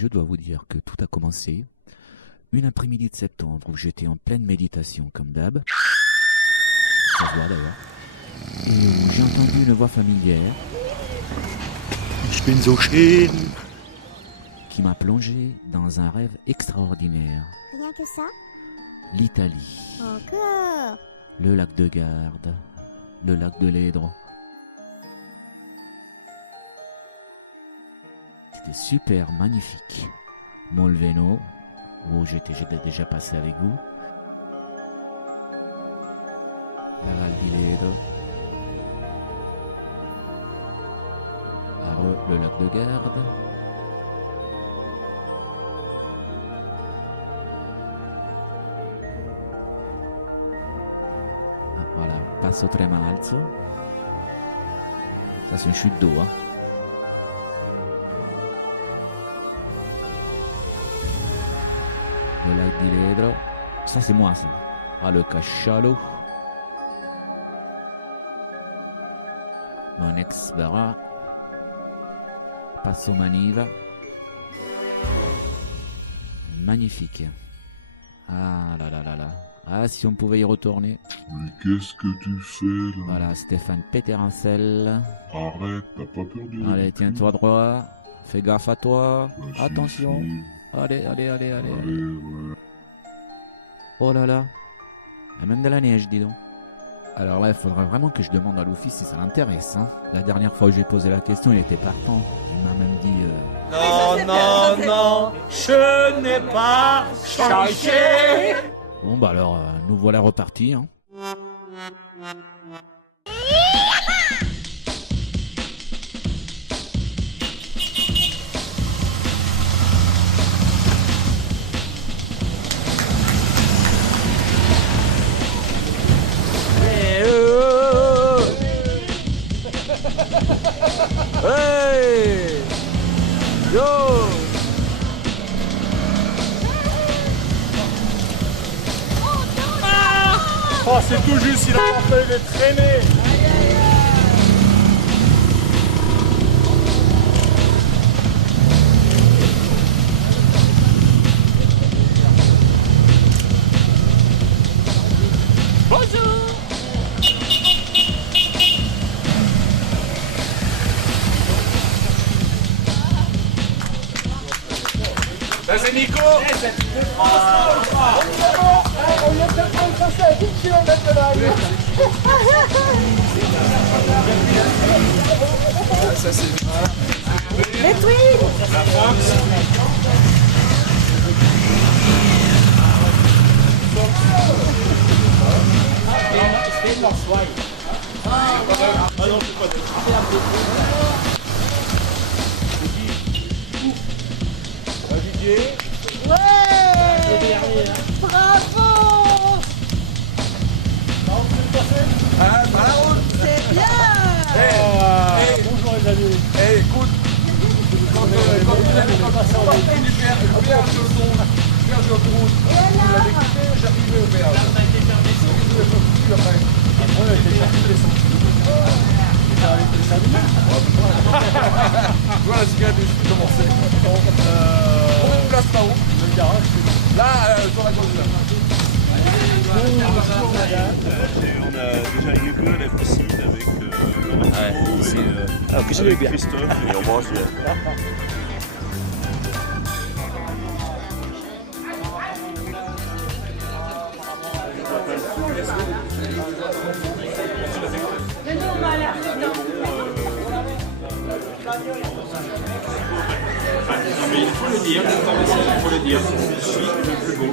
je dois vous dire que tout a commencé une après-midi de septembre où j'étais en pleine méditation comme d'hab. Ça se voit d'ailleurs. Et où j'ai entendu une voix familière. Ich bin so schön. Qui m'a plongé dans un rêve extraordinaire. Rien que ça? L'Italie. Encore? Le lac de Garde. Le lac de Ledro. C'était super magnifique. Molveno, où j'étais déjà passé avec vous. La Val di Ledro. Le lac de Garde. Ah, voilà, Passo Tremalzo. Ça c'est une chute d'eau, hein. Le lac di Ledro. Ça c'est moi ça. Ah, le Caccialo. Mon ex-bara. Passo Maniva. Magnifique. Ah là là là là. Ah, si on pouvait y retourner. Mais qu'est-ce que tu fais là? Voilà, Stéphane Péterancel. Arrête, t'as pas peur du Allez, tiens-toi droit. Fais gaffe à toi. Vas-y, Attention. si. Allez. Allez, ouais. Oh là là. Il y a même de la neige, dis donc. Alors là, il faudrait vraiment que je demande à Luffy si ça l'intéresse. Hein. La dernière fois que j'ai posé la question, il était partant. Il m'a même dit... Non, je n'ai pas changé. Bon, bah alors, nous voilà repartis. Hein. Hey! Yo! Oh, c'est tout juste, il a pas fait de traîner. Bonjour! Ça c'est Nico. On vient de prendre ça à 10 km de là. Ça c'est... Les Twins! La Fox. Ah non, c'est pas Didier. Ouais! Bravo! Ah, bravo. C'est bien! Bonjour les amis. Écoute, quand vous avez commencé à porter du berge d'autoroute, vous l'avez quitté, j'arrivais au berge. Vous êtes foutu après. Après, on a été chercher les sons. Voilà ce qu'il y a de commencer. Combien de place là-haut? Le garage. Là, sur la gauche. On a déjà une gueule à la piscine avec Christophe et on mange bien. Mais il faut le dire, il faut le dire, je suis le plus beau.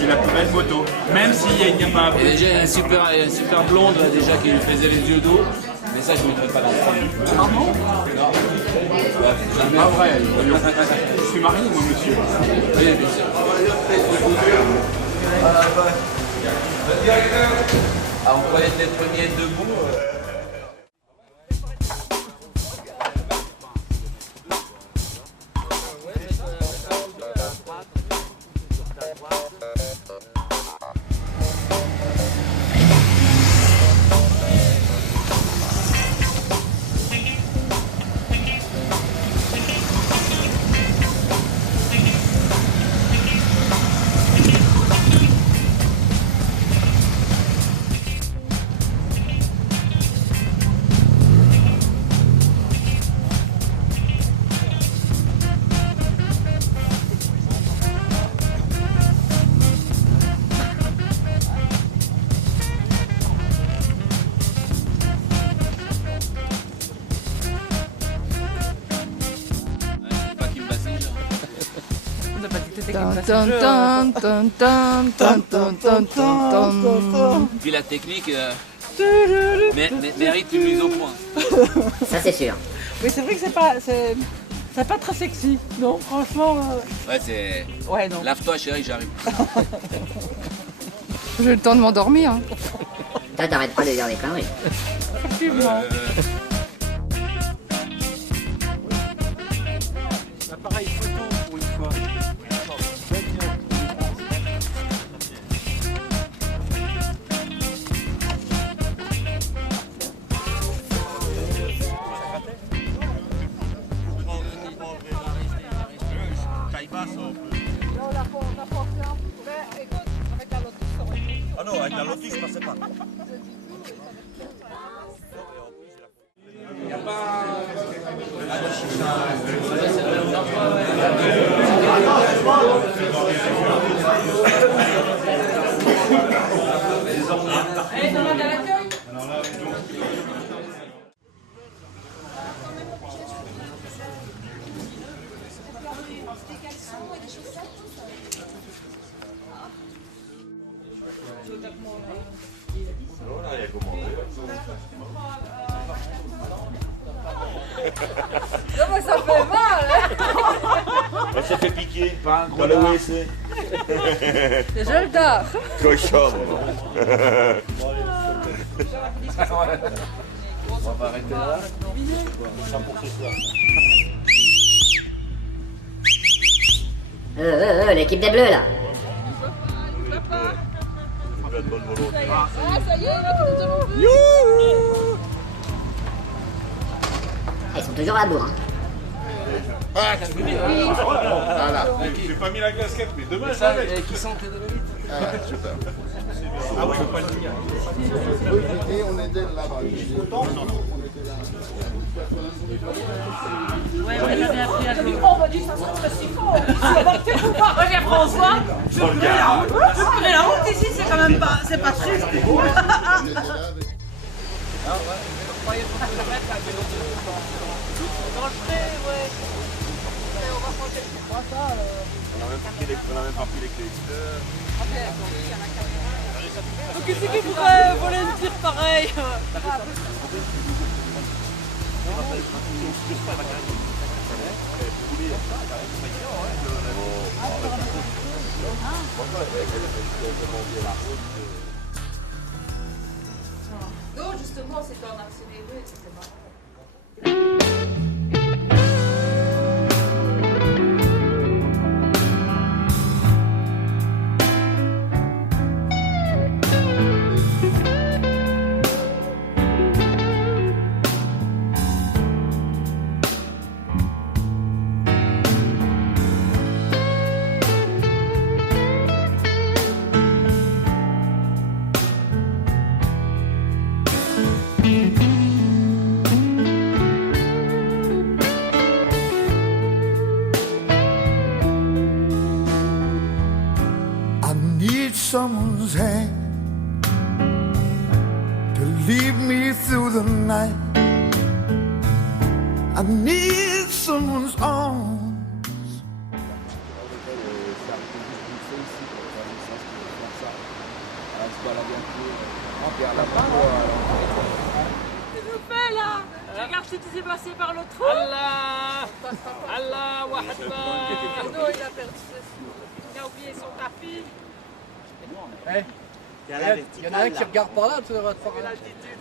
J'ai la plus belle photo, même s'il n'y a pas. Et déjà, il y a un super blonde là, déjà qui lui faisait les yeux d'eau, mais ça je ne mettrai pas dans le film. Ah bon? Pas vrai, je suis marié moi monsieur. Oui, bien sûr. Ah, on croyait être premier debout. Puis la technique mérite une mise au point. Ça c'est sûr. Oui, c'est vrai que c'est pas très sexy. Non, franchement. Ouais, c'est. Ouais, non. Lave-toi, chérie, j'arrive. J'ai le temps de m'endormir. Hein. Toi, t'arrêtes pas de dire des conneries. Effectivement. L'appareil photo pour une fois. Ah non, avec la lotus, je passais pas. Non mais ça fait mal hein. Elle s'est fait piquer dans le WC. Je le dors. Cochonne. On va arrêter là. Ça pour ce soir. L'équipe des Bleus là. Ah ça y est, il a tout le temps. Ils sont toujours à bout. Hein. Voilà. J'ai pas mis la casquette, mais demain je la mets. Qui sont tes deux minutes? Ah oui, faut pas le dire. On était là-bas. Ouais, on a bien appris à jouer. On m'a dit ça serait très sifflant. Regarde François, je ferai la route ici, c'est quand même pas, c'est pas triste. Dans le frais, ouais. On va prendre quelques fois ça. On a même pas pris les clés. Donc qui c'est qui pourrait voler une tire pareil? Non justement c'était en accéléré, c'était marrant. Someone's hand to lead me through the night. I need someone's arms. Qu'est-ce que tu fais là? Regarde si tu t'es passé par le trou. Allah, Allah, Wahadba. Arnaud il a perdu ses sous. Il a oublié son tapis. Il y en a un qui regarde par là, tu devrais te faire une altitude.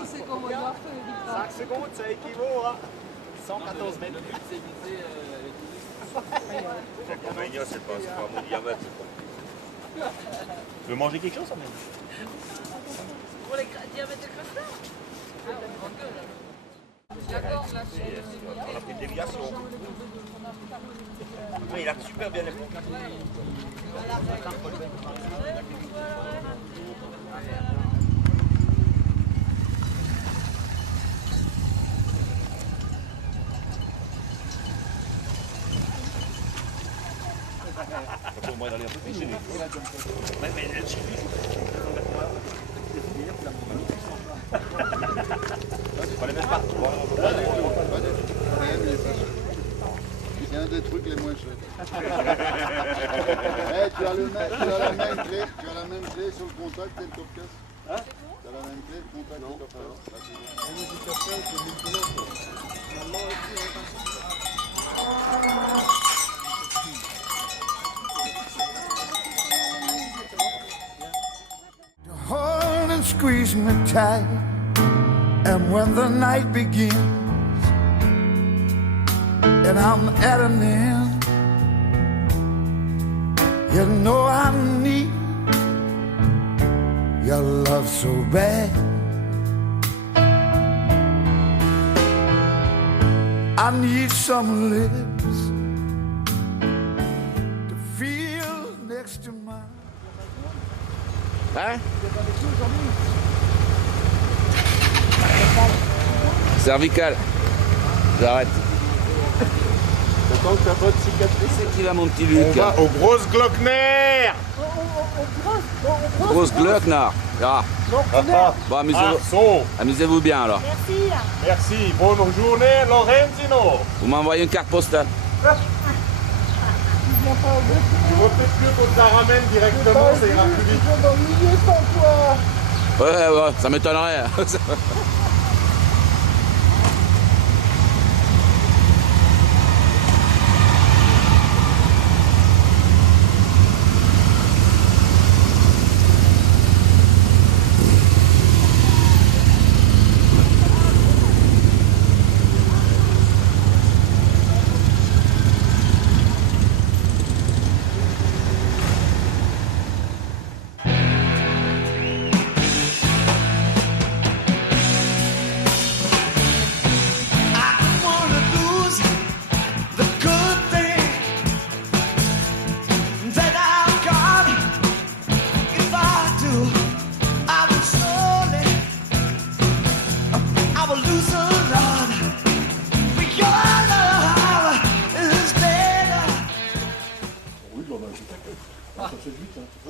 Il sait comment il doit faire. 5 secondes, ça équivaut à 114 mètres. C'est pas mon diamètre. Tu veux manger quelque chose, ça même? Pour les diamètres de cristal. D'accord, là On a pris une déviation. Oui, il a super bien répondu. On va aller un peu plus chez lui. Mais chez lui, il faut les mettre partout. des trucs les moins chers. Eh, tu as la même clé, sur le contact et le top-casse. Hein? Tu as la même clé, le contact et le top-casse. Hold and squeeze me tight, and when the night begins and I'm at an end, you know I need your love so bad. I need some lips to feel next to mine. Hein? Cervical. J'arrête. T'attends que ta pote cicatrice. C'est qui va mon petit Luc? On va au Grosse Glockner. Grosse Glockner. Ah. Bon, amusez-vous bien alors. Merci. Merci. Bonne journée, Lorenzino. Vous m'envoyez une carte postale. Tu vas peut-être mieux qu'on te la ramène directement, ça ira plus vite. Ouais, ça m'étonnerait.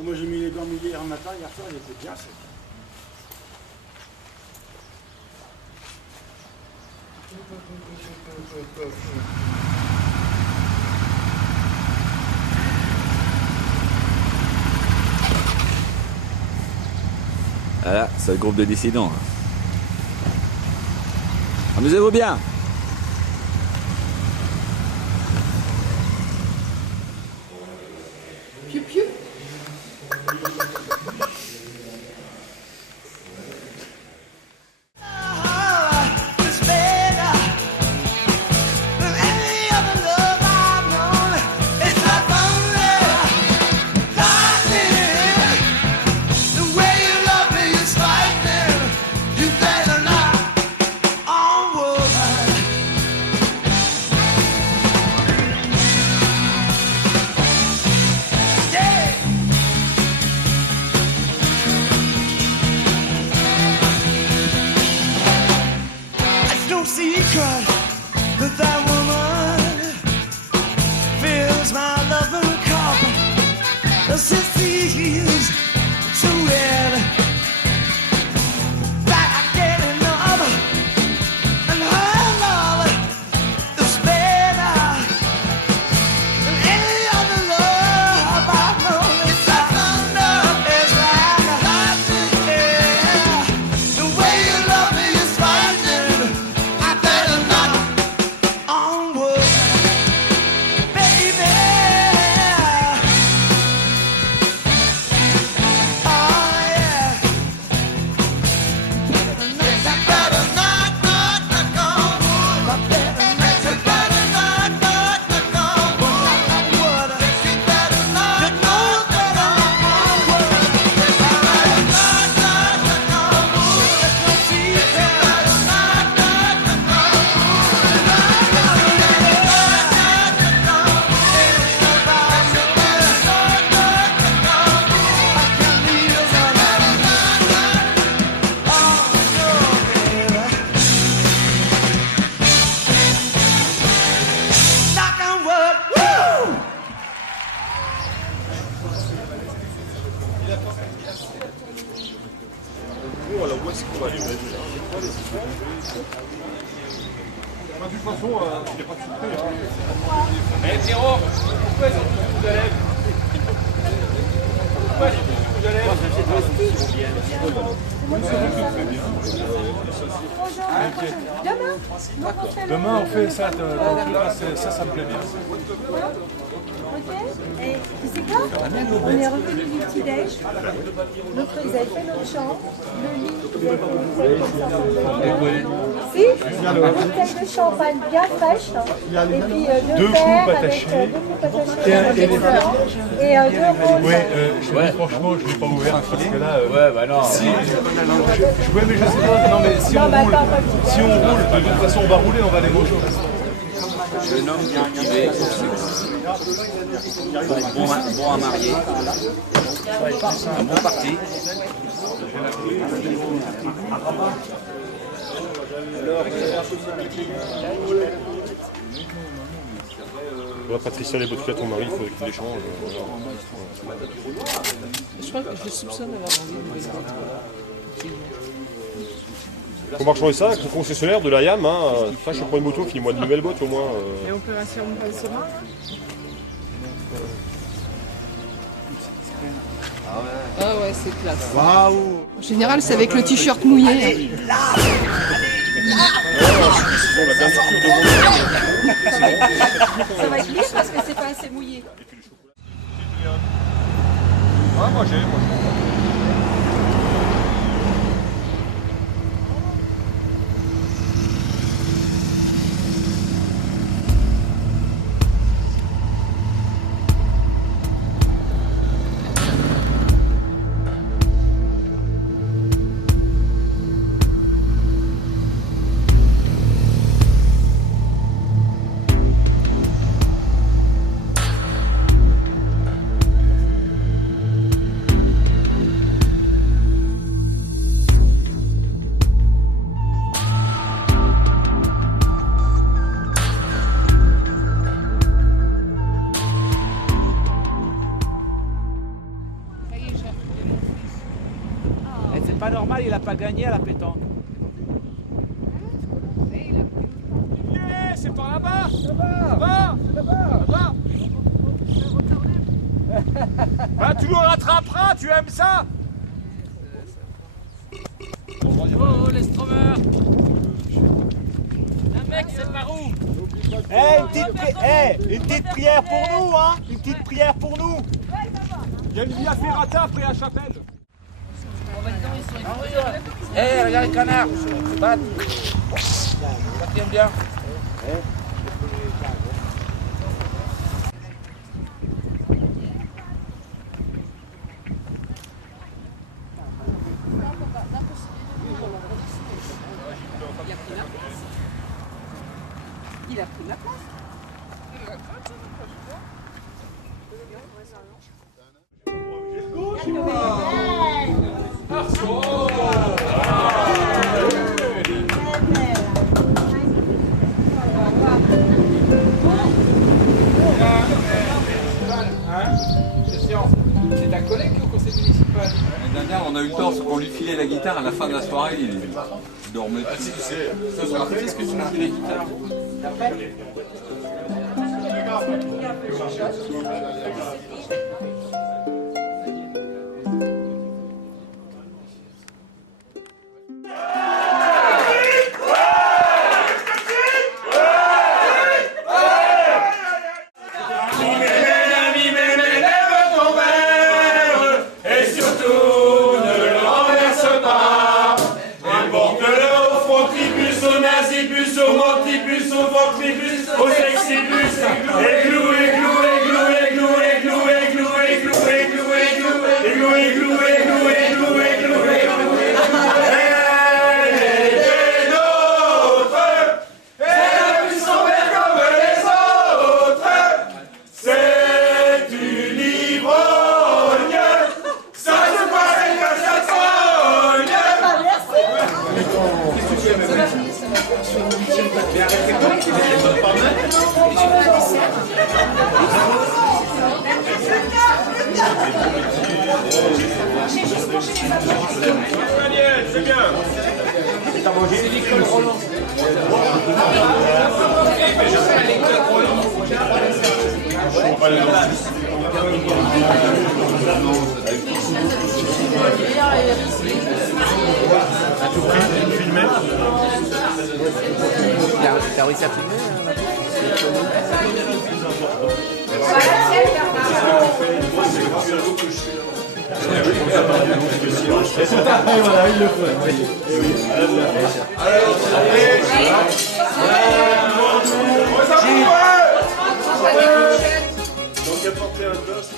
Moi j'ai mis les gants hier matin, hier soir il était bien sec. Voilà, c'est le groupe de dissidents. Amusez-vous bien. Piu piu. secret that that woman fills my loving cup. Since these so red that I get enough, and her love is better than any other love I've known. It's like thunder, it's like lightning, yeah. The way you love me is frightening. I better not onward, baby. Pierrot, pourquoi ils ont tous rouge à lèvres? Pourquoi ils ont tous rouge à lèvres? Demain on fait ça, ça me plaît bien. Ok. Et tu sais quoi? On est revenu du petit-déj. Ils avaient fait notre chambre. Le lit, ils avaient fait comme ça. Si, une bouteille de champagne bien fraîche. Et puis deux verres avec deux coupes attachées. Et deux roses. Oui, je te dis franchement, je ne l'ai pas ouvert parce que là. Ouais, bah non. Si, ouais, mais je sais pas. Non, mais si on roule, de toute façon, on va rouler, on va aller au chaud. Jeune homme cultivé, bon à marier, un bon parti. Patricia, les bottes ton mari, il faut qu'il échange. Je crois que je soupçonne d'avoir vendu une nouvelle boîte. Faut marcher ça avec le concessionnaire de la YAM. Hein. Ça, je prends une moto, file-moi de nouvelles bottes au moins. Et opération Pansement. Ah ouais, c'est classe. Waouh! En général, c'est avec le t-shirt mouillé. Ça va être lisse parce que c'est pas assez mouillé. Ah, moi j'ai. C'est pas normal, il a pas gagné à la pétanque. C'est par là-bas. Là-bas. Là-bas. Bah, tu nous rattraperas, tu aimes ça? Oh, l'Estromer. Un mec, c'est par où? Une petite prière pour nous, hein? Une petite prière pour nous. Il y a une via ferrata après la chapelle. Hé, regarde les canards, se battent. Ça tient bien. Il a pris la place. C'est ta collègue au conseil municipal. L'année dernière, on a eu le temps, on lui filait la guitare à la fin de la soirée, il dormait. Ah, si, tu sais, ça se rappelle ce que tu nous filais la guitare. Au sexybus, églou, églou, églou, églou, églou, églou, églou, T'as réussi à filmer Voilà, il le fait. Donc apporter un toast.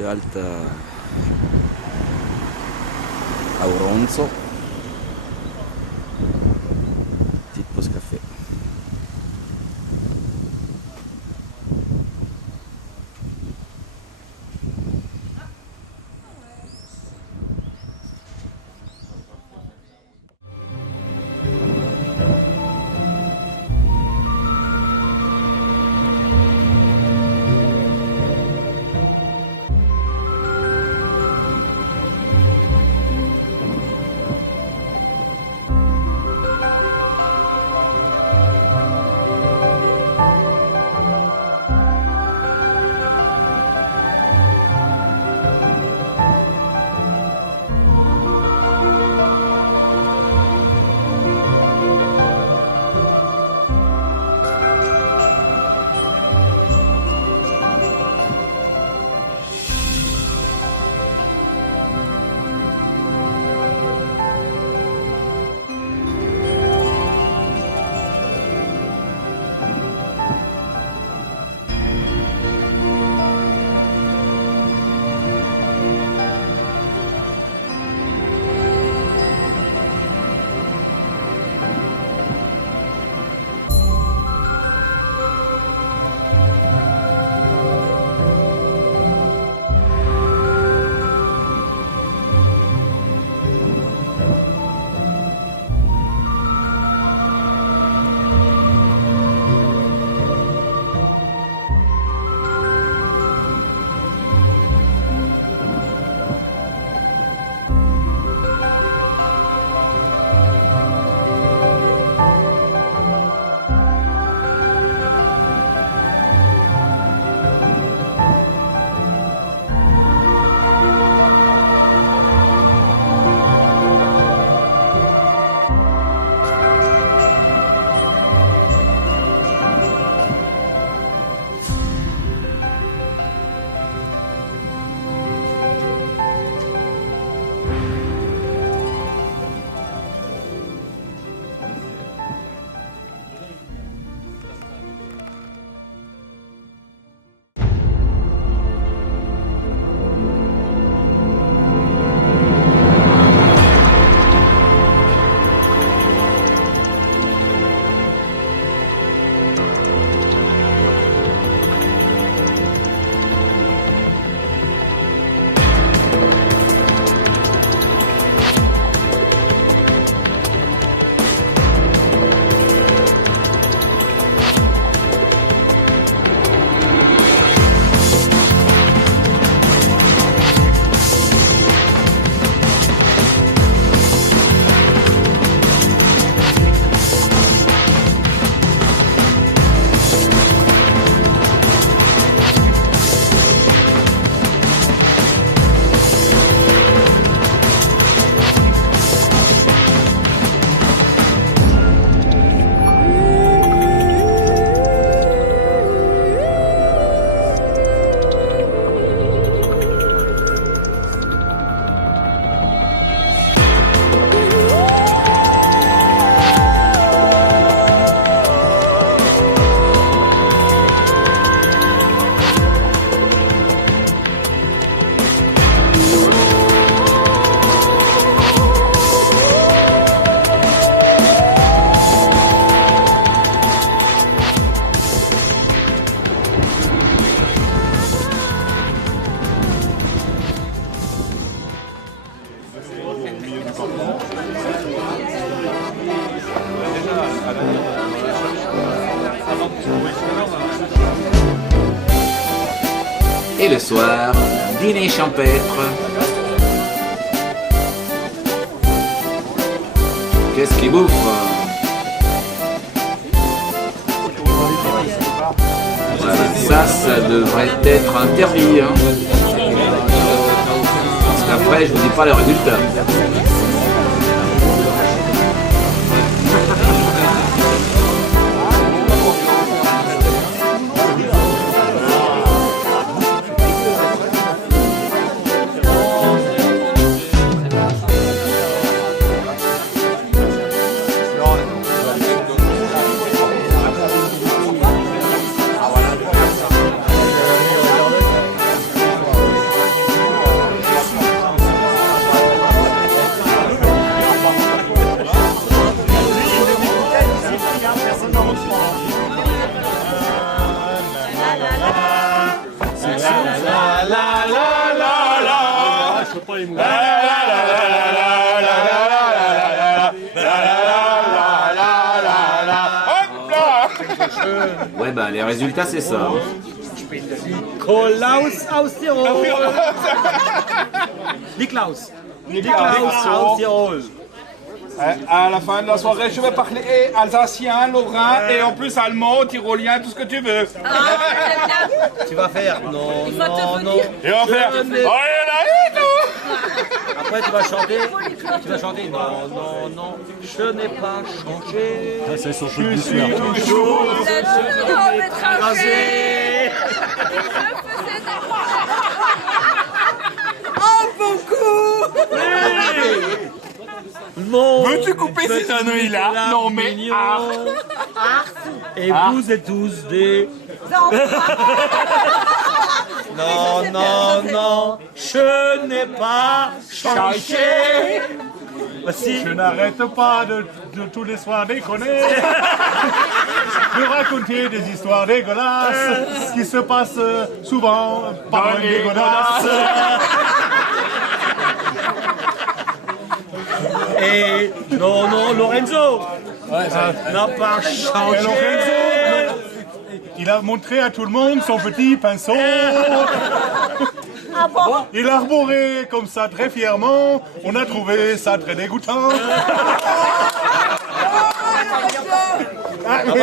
petite halte à Auronzo. Petite pause café. Et le soir, dîner champêtre. Qu'est-ce qu'il bouffe? Ça devrait être interdit. Hein. Parce qu'après, je vous dis pas le résultat. les mots. Ouais, bah les résultats, c'est ça. Nikolaus aus Tirol. Niklaus. Niklaus aus Tirol. À la fin de la soirée, je vais parler alsacien, lorrain et en plus allemand, tyrolien, tout ce que tu veux. Tu vas faire non, non, non. Et on va faire. Après tu vas chanter non, non, non, je n'ai pas changé. Ça, c'est son Je jeu du suis soir. toujours étranger. Oh, beaucoup. Veux-tu couper ces âneries-là? Non, mais. Et vous êtes tous des. Non, non, non, je n'ai pas changé. Je n'arrête pas de tous les soirs déconner, de raconter des histoires dégueulasses qui se passent souvent par une dégueulasse. Et non, non, Lorenzo n'a pas changé. Et Lorenzo, il a montré à tout le monde son petit pinceau. Ah bon? Il a arboré comme ça très fièrement. On a trouvé ça très dégoûtant. Ah, oui.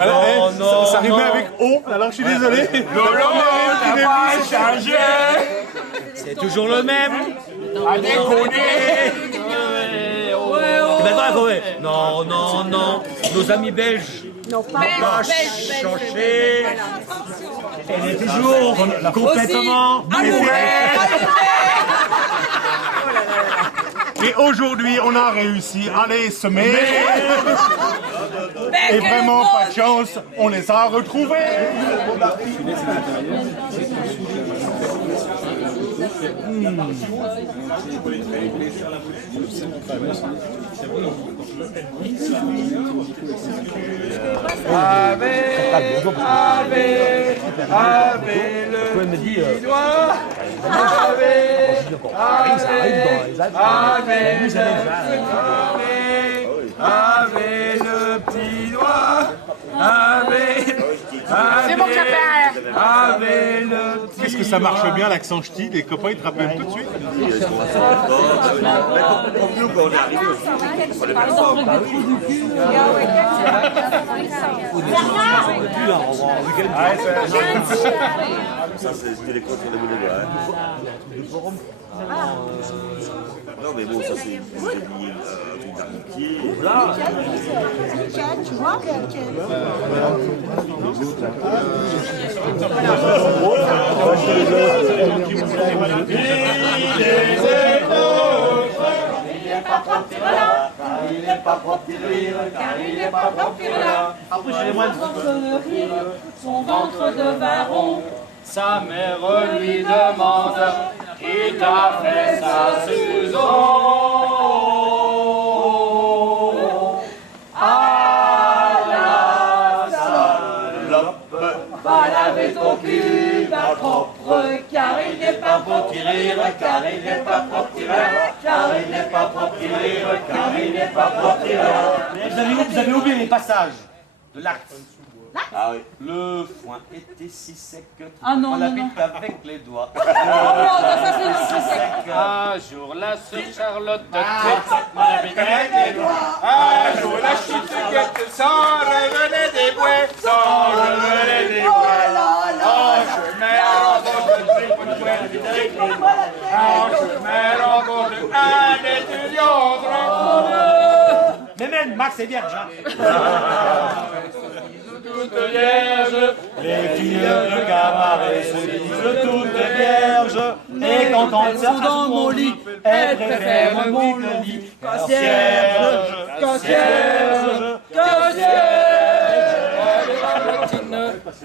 Alors, non, ça rimait non. avec O, alors je suis désolé. Lolo n'a pas changé. C'est toujours le même. À déconner. Et maintenant, il faut dire, non, non, non, nos amis belges Non, pas changé. Elle est toujours complètement Et aujourd'hui, on a réussi à les semer. Et vraiment, pas de chance, on les a retrouvés. Avec le petit doigt. Avec le petit doigt. C'est mon copain. Avec le petit Qu'est-ce que ça marche bien l'accent ch'ti, les copains ils te rappellent tout de suite. Ça, c'était les contre de Moulin. Non, mais bon, ça, c'est un truc d'amitié. Tu vois Il n'est pas propre de rire, car il n'est pas propre de rire. Son ventre de vin rond. Sa mère lui demande qui t'a fait ça, Susan. Ah la salope, va laver ton cul, ma propre, car il n'est pas propre de rire, car il n'est pas propre de rire, car il n'est pas propre de rire, car il n'est pas propre de rire. Vous avez oublié les passages de l'acte. Ah oui. Le foin était si sec que Ah non, on non, l'habite avec les doigts. Oh non, ça c'est sec. Un jour la sœur Charlotte m'habite avec les doigts. Un jour la chute sans revenait des bois, sans revenait des bois. En chemin en bord de un étudiant. Mais même Max est vierge. Toutes vierges, Les filles de cabaret se disent toutes vierges. Et quand elles sont dans mon lit, elles préfèrent mon lit. Concierge, concierge, concierge.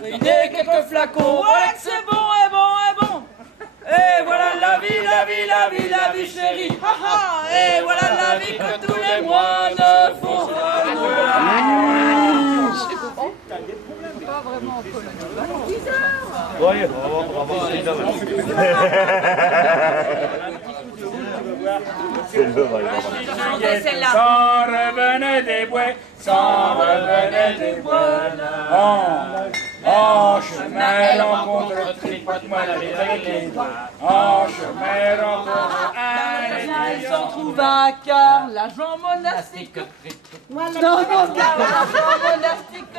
Il est quelques flacons, voilà que c'est bon, et bon, et bon. Et voilà la vie, la vie, la vie, la vie chérie. Ha, ha. Et voilà la vie que tous les mois ne font pas vraiment Voyez, on va voir. C'est le vrai. S'en revenait des bois, s'en revenait des bois. En chemin rencontre tripote-moi la vérité. En chemin rencontre un Ils s'en trouvent un car l'agent monastique. Non, car l'agent monastique.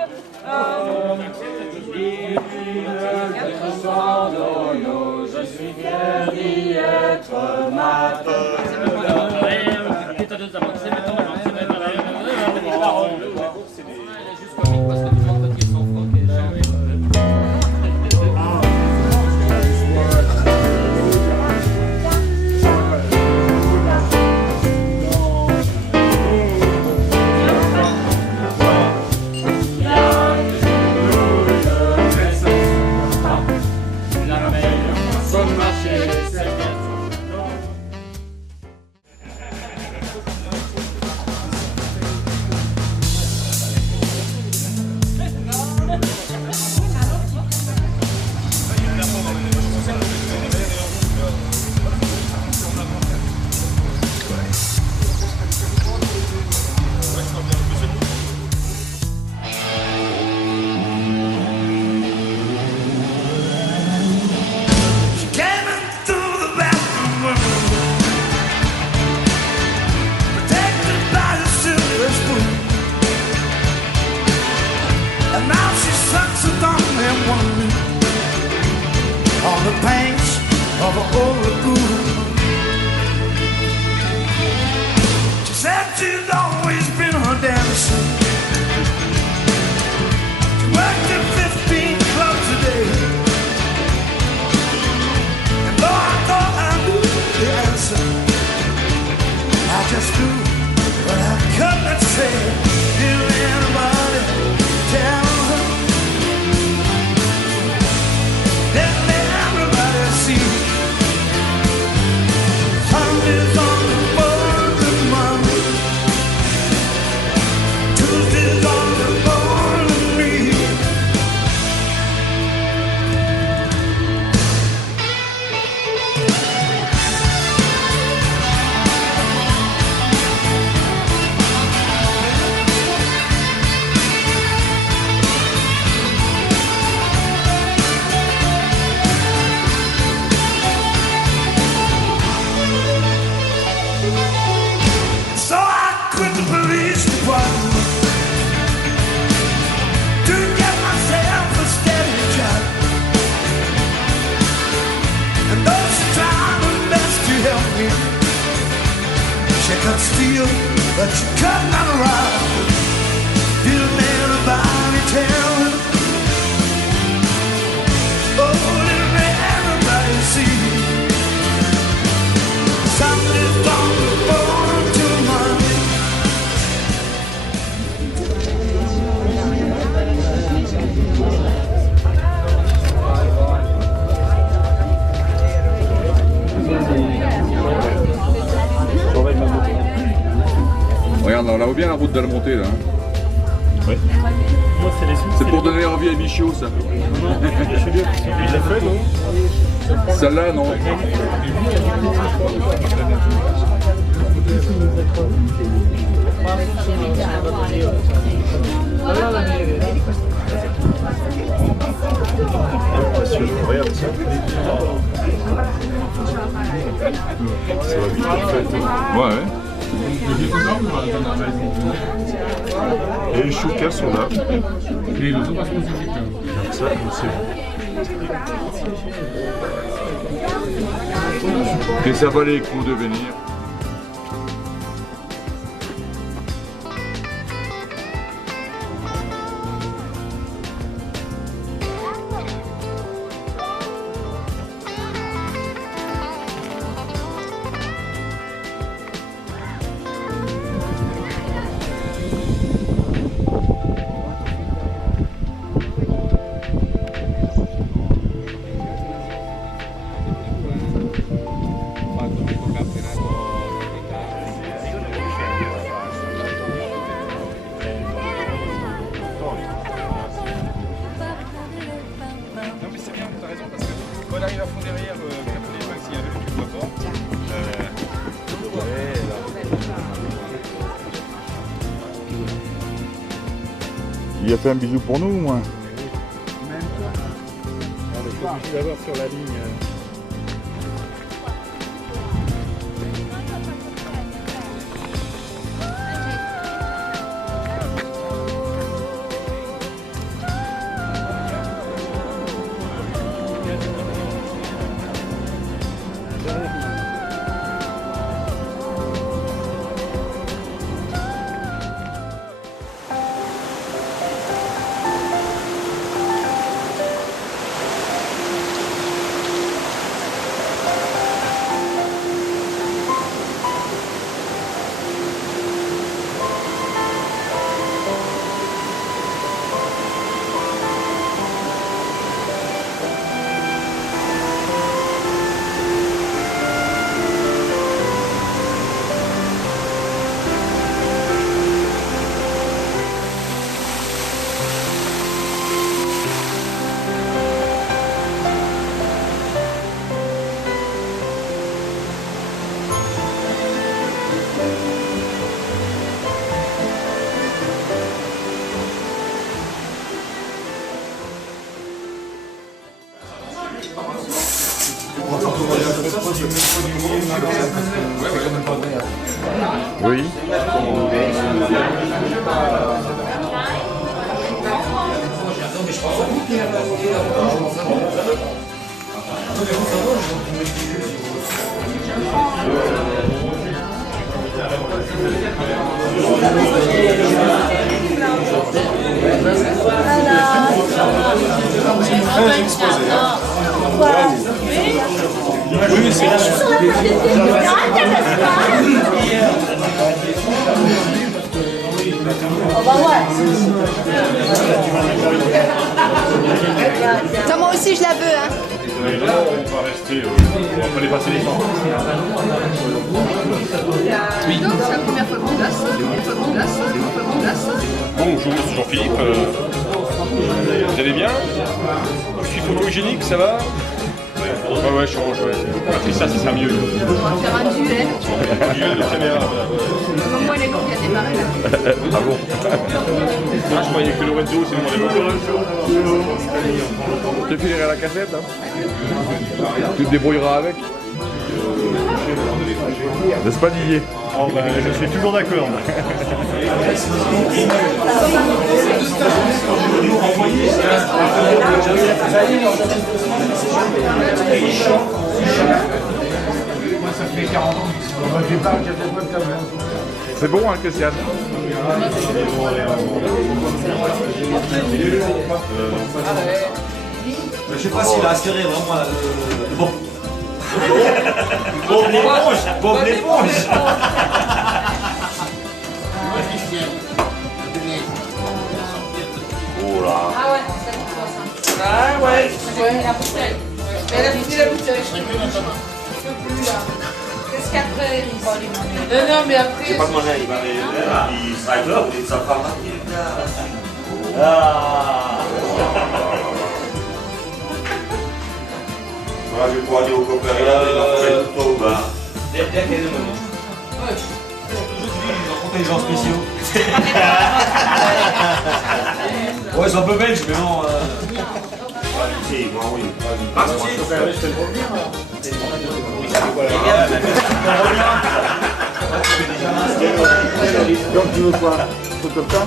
Je suis fier d'y être matin. Regarde, on la voit bien la route de la montée là. Oui. C'est pour donner envie à Michaud ça. Il l'a fait non? Celle-là non. Regarde ça. Ça va vite en fait. Ouais, ouais. Et les choucas sont là. Ça, c'est Et ça valait le coup de venir. Campionato Il a fait un bisou pour nous, moi. On est obligé d'avoir sur la ligne. Oui. Oui, c'est là. Ça, moi aussi, je la veux, hein. Et là, on va rester, on va pas dépasser les temps. Oui. Donc c'est la première fois qu'on glace. Bonjour, c'est Jean-Philippe. Vous allez bien? Je suis photo-hygiénique, ça va? Ouais, je change, ouais. Patricia, ça sera mieux. On va faire un duel. Un duel de caméra, voilà. Comme moi, les gars, il y a démarré là. Ah bon? Ah, je croyais que Lorenzo, c'est le monde Je te filerai la cassette, hein. Tu te débrouilleras avec. N'est-ce pas, Didier? Oh, ben, je suis toujours d'accord. C'est bon, hein, Christiane? Je sais pas s'il a aspiré vraiment bon. Bob l'éponge. Bob l'éponge. Oh là. Ah ouais, c'est la bouteille. Ah ouais, la bouteille. Mais la bouteille, je peux plus là. Qu'est-ce qu'après il va aller manger? Non, mais après. J'ai pas mangé, il va aller. Il sera là, vous dites sa femme. Ah. Voilà, je vais pouvoir dire au copain, il a fait tout au bas. Bien qu'il y ait des moments. Ouais. Toujours des gens spéciaux. Ouais, c'est un peu belge, mais non. Si, moi oui. Donc tu veux quoi? Tout comme ça? Ouais,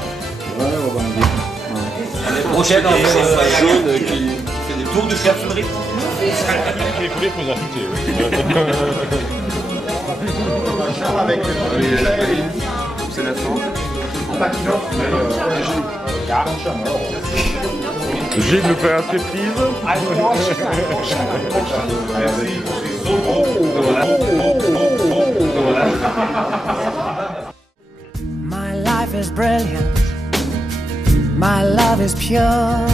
on va en dire. L'année prochaine, on fait jaune qui fait des tours de chapsonnerie. Il est coulé pour les affûter, oui. C'est la fin. Gilles nous fait un striptease. My life is brilliant. My love is pure.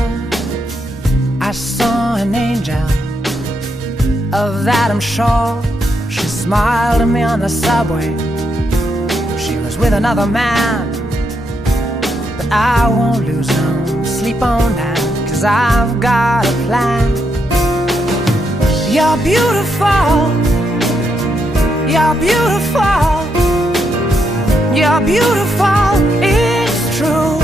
I saw an angel, of that I'm sure. She smiled at me on the subway. She was with another man, but I won't lose no sleep on that, 'cause I've got a plan. You're beautiful. You're beautiful. You're beautiful, it's true.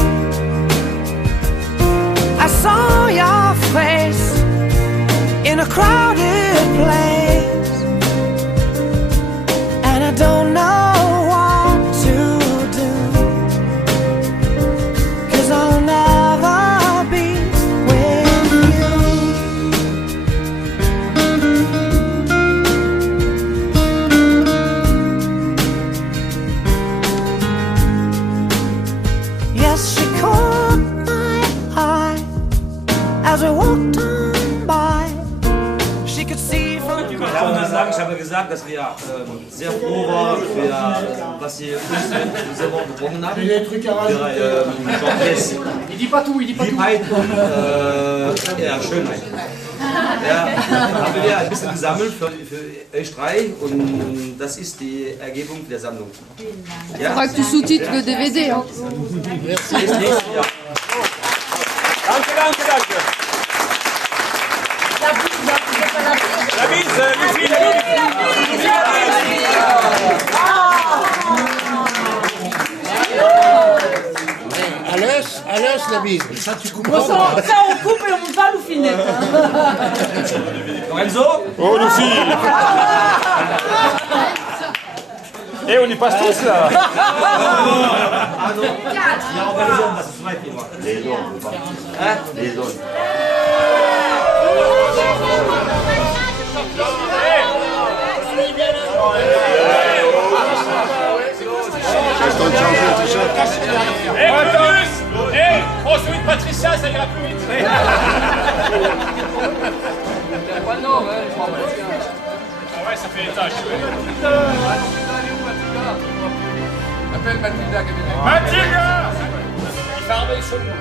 sagen, dass wir sehr froh waren für was ihr nous avons gewonnen habt. Für Gentillesse. Il dit pas tout, il dit pas tout. Liebheit und ja, Schönheit. Ja, haben wir ein bisschen gesammelt für euch drei und das ist die Ergebung der Sammlung. Il faudra que tu sous-titres le DVD. Hein. Merci. Bis nächstes Jahr. Danke, danke, danke. La bise, Lucie, la À l'os, la bise. Ça, tu coupes. Ça, on coupe et on va l'oufiner. Lorenzo? Oh, Lucie. Eh, on y passe tous là. Ah non. Ja, aber les hommes, das ist weit gemacht. Les hommes. Les hommes. Eh, prends celui de Patricia, ça ira plus vite. Ouais, ça fait des tâches. Appelle Mathilda. Mathilda! Il fait un sur moi.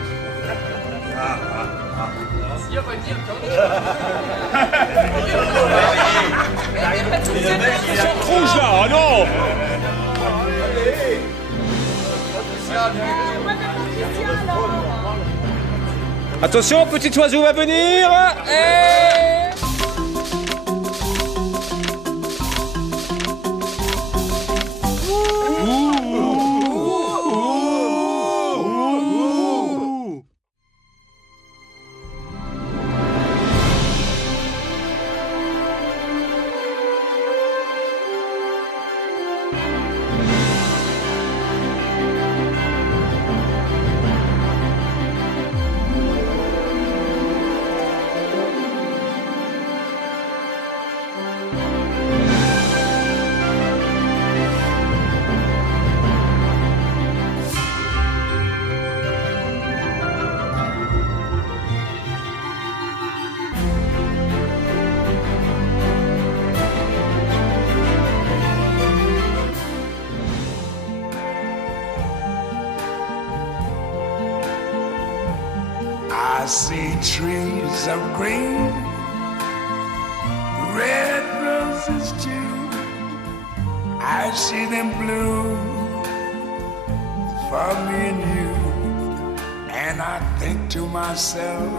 Il va dire Ils sont rouges là, oh non! Attention, petit oiseau va venir. I see trees of green, red roses too. I see them bloom for me and you. And I think to myself,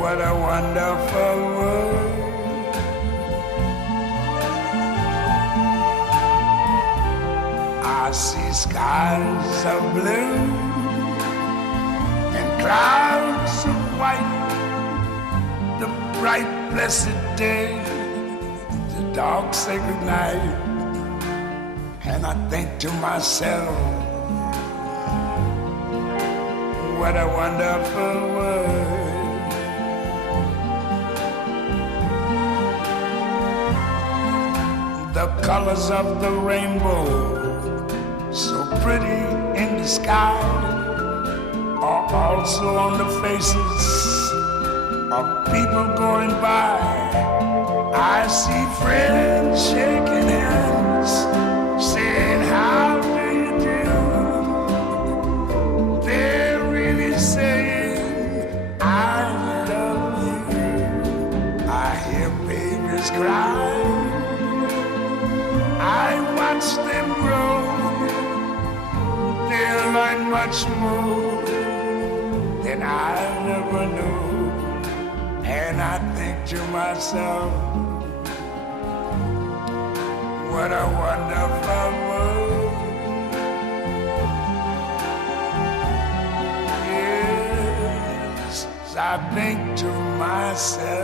what a wonderful world. I see skies of blue and clouds of white, the bright blessed day, the dark sacred night. And I think to myself, what a wonderful world. The colors of the rainbow, so pretty in the sky, are also on the faces of people going by. I see friends shaking hands, saying, how do you do? They're really saying, I love you. I hear babies cry, I watch them grow. They'll learn much more than I ever knew. And I think to myself, what a wonderful world. Yes, I think to myself,